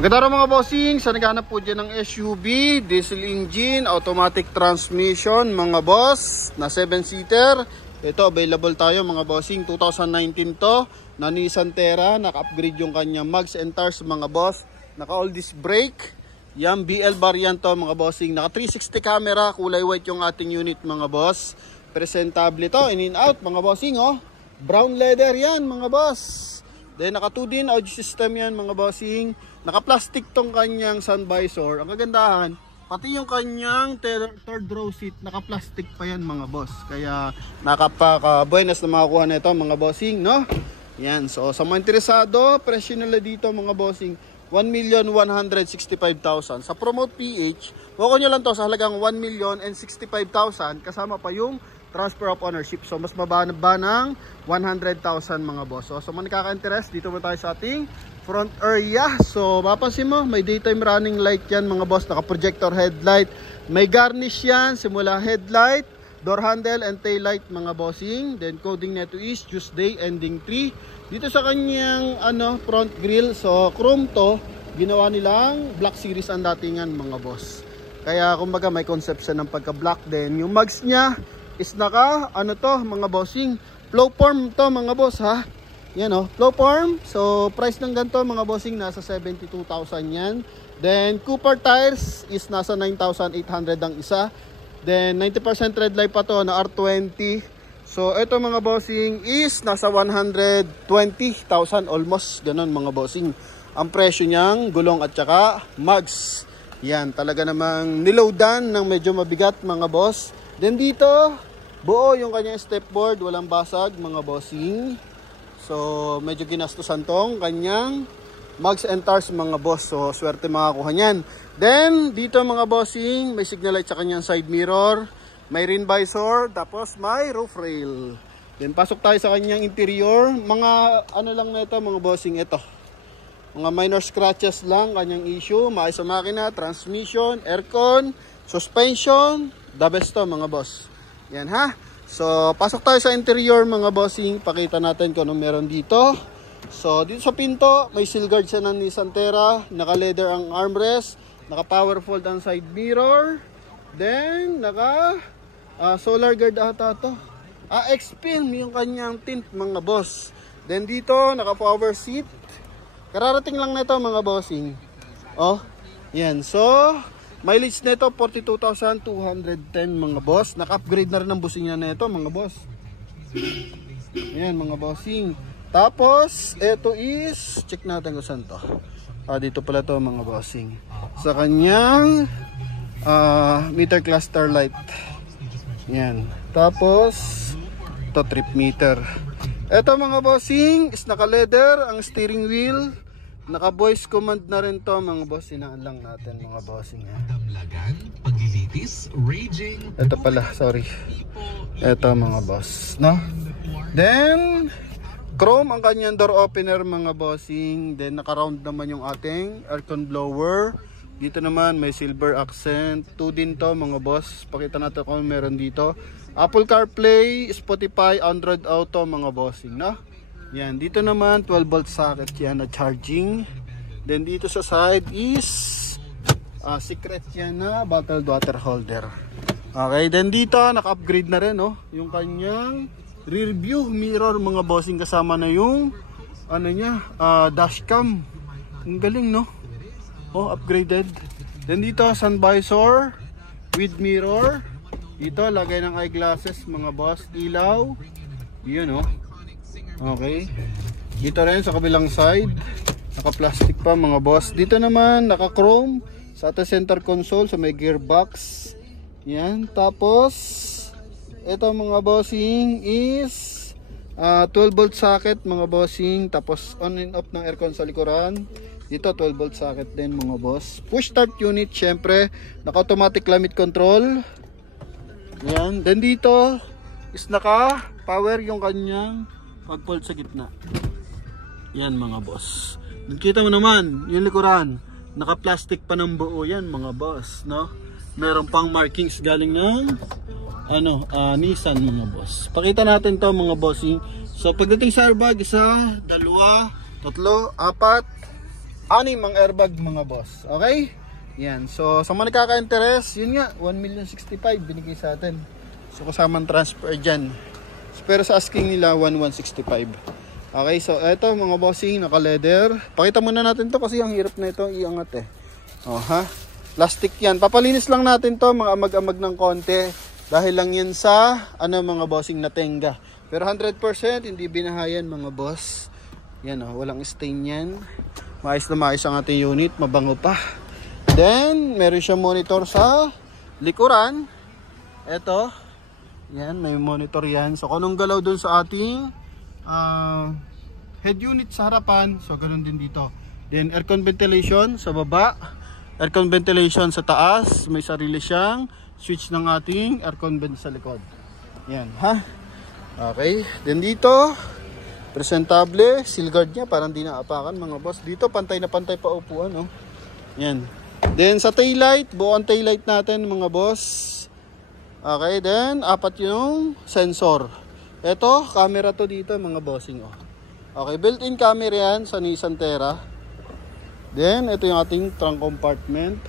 Maganda rin mga bossing, sa naghanap po dyan ng SUV, diesel engine, automatic transmission mga boss, na 7-seater. Ito available tayo mga bossing, 2019 to, na Nissan Terra, naka-upgrade yung kanyang mags and tires mga boss, naka all disc brake, yan BL variant to mga bossing, naka 360 camera, kulay white yung ating unit mga boss, presentable to, in and out mga bossing oh, brown leather yan mga boss. Then naka 2D audio system yan mga bossing. Naka plastic tong kanyang sun visor. Ang kagandahan, pati yung kanyang third row seat, naka plastic pa yan mga boss. Kaya nakapaka-buenas na makakuha na ito mga bossing, no? Yan, so sa mga interesado, presyo nila dito mga bossing, 1,165,000. Sa Promote PH, wako nyo lang to sa halagang 1,065,000 kasama pa yung transfer of ownership. So mas baba ng 100,000 mga boss. So mga nakaka-interest, dito mo tayo sa ating front area. So mapapansin mo, may daytime running light yan mga boss, naka-projector headlight. May garnish yan, simula headlight, door handle and tail light mga bossing. Then coding nito is Tuesday ending 3. Dito sa kanyang front grille, so chrome to, ginawa nilang black series ang datingan mga boss. Kaya kumbaga may concept siya ng pagka-black din. Yung mags niya is naka to mga bossing, flow form to mga boss ha. Yan flow form. So price ng ganito mga bossing nasa 72,000 yan. Then Cooper tires is nasa 9,800 ang isa. Then 90% red light pa to na R20. So ito mga bossing is nasa 120,000 almost, ganun mga bossing. Ang presyo niyang gulong at saka mags. Yan, talaga namang niloadan ng medyo mabigat mga boss. Then dito buo yung kanyang stepboard, walang basag mga bossing. So medyo ginastusan tong kanyang mags and tires mga boss. So swerte makakuha niyan. Then dito mga bossing, may signal light sa kanyang side mirror, may rain visor, tapos may roof rail. Then pasok tayo sa kanyang interior. Mga lang na ito mga bossing, ito mga minor scratches lang kanyang issue. Maayos sa makina, transmission, aircon, suspension, the best to mga boss. Yan ha. So, pasok tayo sa interior mga bossing. Pakita natin kung ano meron dito. So, dito sa pinto, may seal guard siya ng Nissan Terra. Naka-leather ang armrest. Naka-power fold ang side mirror. Then, solar guard ata to. X-film yung kanyang tint mga boss. Then, dito, naka-power seat. Kararating lang na ito mga bossing. Oh, yan. So, mileage nito 42,210 mga boss. Naka-upgrade na rin ang busina nito mga boss. Ayan mga bossing. Tapos ito is, check natin kung saan to. Dito pala to mga bossing. Sa kanyang meter cluster light. Ayan. Tapos ito trip meter. Ito mga bossing is naka-leather ang steering wheel. Naka voice command na rin to mga boss. Sinaan lang natin mga bossing. Ito pala, sorry. Ito mga boss, no? Then chrome ang kanyang door opener mga bossing. Then naka-round naman yung ating aircon blower. Dito naman may silver accent. 2 din to mga boss. Pakita natin kung meron dito. Apple CarPlay, Spotify, Android Auto mga bossing, no? Yan, dito naman 12 volt socket yan na charging. Then dito sa side is secret yan na bottled water holder. Okay, then dito naka-upgrade na rin yung kanyang rear view mirror mga bossing, kasama na yung dashcam. Ang galing upgraded. Then dito sun visor with mirror. Dito lagay ng eyeglasses mga boss, ilaw. Yun okay. Dito rin sa kabilang side, naka-plastic pa mga boss. Dito naman naka-chrome sa ating center console, sa may gearbox. Yan, tapos ito mga bossing is 12 volt socket mga bossing, tapos on and off ng aircon sa likuran. Dito 12 volt socket din mga boss. Push start unit syempre, naka-automatic climate control. Yan, then dito is naka-power yung kanyang pag-fold sa gitna. Yan mga boss. Kita mo naman yung likuran, naka-plastic pa ng buo yan mga boss, no? Meron pang markings galing ng Nissan mga boss. Pakita natin to mga bossing. So pagdating sa airbag, 1, 2, 3, 4, Anim ang airbag mga boss. Okay? Yan. So sa mga nakaka-interest, yun nga, 1,065,000 binigay sa atin. So kasamang transfer dyan. Pero sa asking nila, 1,165,000. Okay, so eto mga bossing, naka-leather. Pakita muna natin to kasi ang hirap na ito iangat eh. Oh, ha? Plastic yan. Papalinis lang natin to, mga amag-amag ng konti. Dahil lang yan sa, mga bossing na tenga. Pero 100% hindi binahayan mga boss. Yan oh, walang stain yan. Maayos na maayos ang ating unit, mabango pa. Then, meron siyang monitor sa likuran. Eto. Yan, may monitor yan. So, kung anong galaw dun sa ating head unit sa harapan, so ganun din dito. Then, aircon ventilation sa baba. Aircon ventilation sa taas. May sarili siyang switch ng ating aircon vent sa likod. Yan, ha? Okay. Then dito, presentable. Seal guard niya, parang di naapakan mga boss. Dito, pantay na pantay pa upuan, no? Yan. Then, sa taillight, buong taillight natin mga boss. Okay, then, 4 yung sensor. Ito, camera to dito mga bossing, oh. Okay, built-in camera yan sa Nissan Terra. Then, ito yung ating trunk compartment.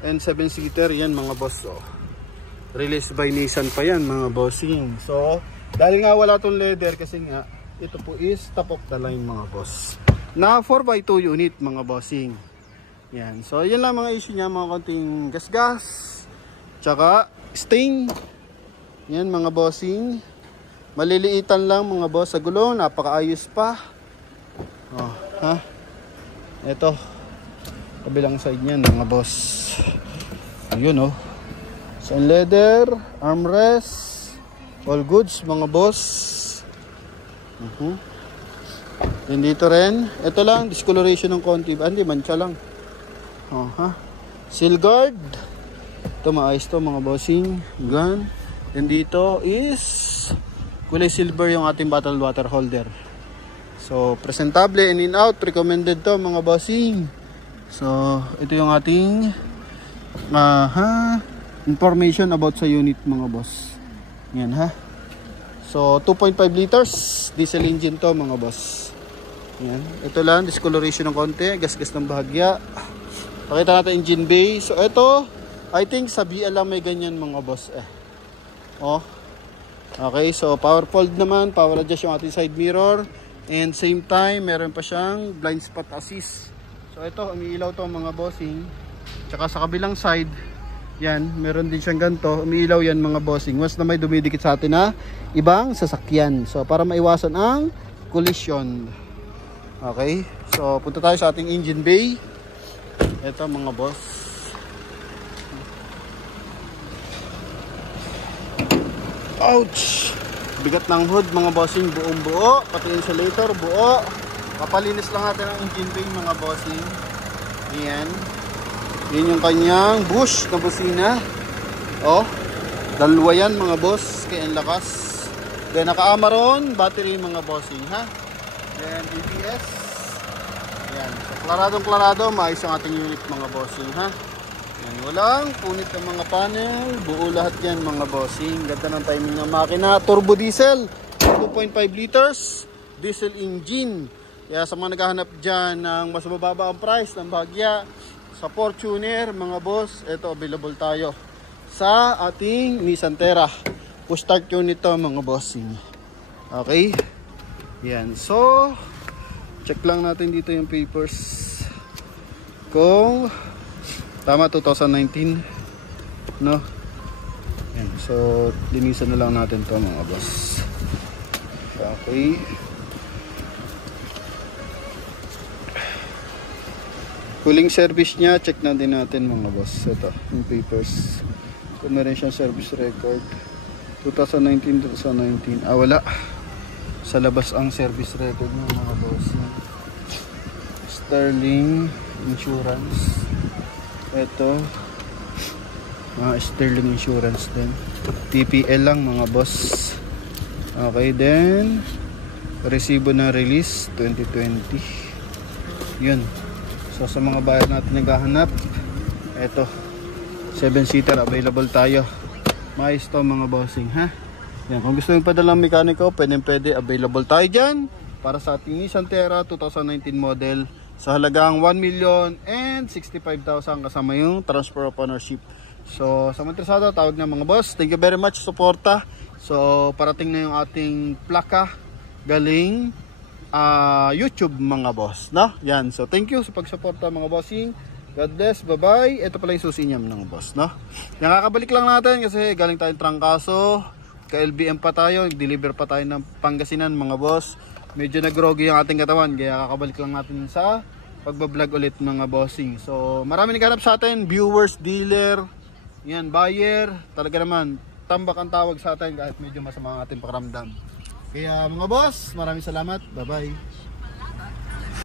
And 7-seater, yan mga boss, oh. Released by Nissan pa yan mga bossing. So, dahil nga wala tong leather kasi nga, ito po is top of the line mga boss. Na 4x2 unit mga bossing. Yan. So, yan lang mga issue niya, mga konting gas-gas. Tsaka, stain. Yan mga bossing. Maliliitan lang mga boss sa gulong. Napakaayos pa. Oh, ha? Ito. Kabilang side niyan mga boss. Ayun oh. So, leather, armrest, all goods mga boss. Then dito rin. Ito lang, discoloration ng konti. Hindi, mancha lang. Oh, ha? Seal guard. Ito maayos to mga bossing. Gun. Then dito is kulay silver yung ating bottle water holder. So, presentable and in out. Recommended to mga bossing. So, ito yung ating information about sa unit mga boss. Yan ha. So, 2.5 liters diesel engine to mga boss. Yan. Ito lang, discoloration ng konti. Gas-gas ng bahagya. Pakita natin engine bay. So, ito, I think sa BL lang may ganyan mga boss eh. Oh. Okay, so power fold naman. Power adjust yung ating side mirror. And same time, meron pa siyang blind spot assist. So, ito, umiilaw to mga bossing. Tsaka sa kabilang side, yan, meron din siyang ganito. Umiilaw yan mga bossing. Once na may dumidikit sa atin na ibang sasakyan. So, para maiwasan ang collision. Okay, so punta tayo sa ating engine bay. Ito mga boss. Ouch! Bigat ng hood mga bossing, buong buo. Pati insulator, buo. Papalinis lang natin ang engine bay mga bossing. Ayan. Yan yung kanyang bush na busina. Oh, dalawa yan mga boss. Kaya ang lakas. Then naka-Amaron battery mga bossing ha. Then ABS. Yan. So, klaradong-klarado, maayos ang ating unit mga bossing ha. Yan, walang punit ng mga panel. Buo lahat yan mga bossing. Ganda ng timing ng makina. Turbo diesel. 2.5 liters. Diesel engine. Kaya sa mga naghahanap dyan ng mas mababa ang price ng bahagya sa Fortuner mga boss, ito available tayo sa ating Nissan Terra. Push start unit to mga bossing. Okay. Yan. So, check lang natin dito yung papers. Kung tama 2019. No? Yan. So, linisan na lang natin to mga boss. Okay. Huling service niya, check na din natin mga boss. Ito, yung papers. Kung meron siyang service record. 2019. Wala. Sa labas ang service record ng mga boss. Sterling Insurance. Ito. Sterling Insurance din. TPL lang mga boss. Okay, then resibo na release 2020. Yun. So sa mga buyer natin naghahanap, eto 7-seater available tayo. Mais to mga bossing ha. Yan, kung gusto yung padalang mekaniko, pwede available tayo dyan para sa ating Nissan Terra 2019 model sa halagang 1,065,000 kasama yung transfer of ownership. So sa mga interesado, tawag na mga boss. Thank you very much suporta. So parating na yung ating plaka galing YouTube mga boss, no? Yan. So thank you sa pagsuporta mga bossing. God bless. Bye-bye. Ito pala yung susi niya ng boss, no? Nakakabalik lang natin kasi galing tayong trangkaso. Ka-LBM pa tayo, deliver pa tayo ng Pangasinan mga boss. Medyo nag-groggy yung ating katawan, kaya kakabalik lang natin sa pagbablog ulit mga bossing. So marami naghanap sa atin, viewers, dealer, yan, buyer. Talaga naman, tambak ang tawag sa atin kahit medyo masama ang ating pakiramdam. Kaya mga boss, maraming salamat. Bye bye.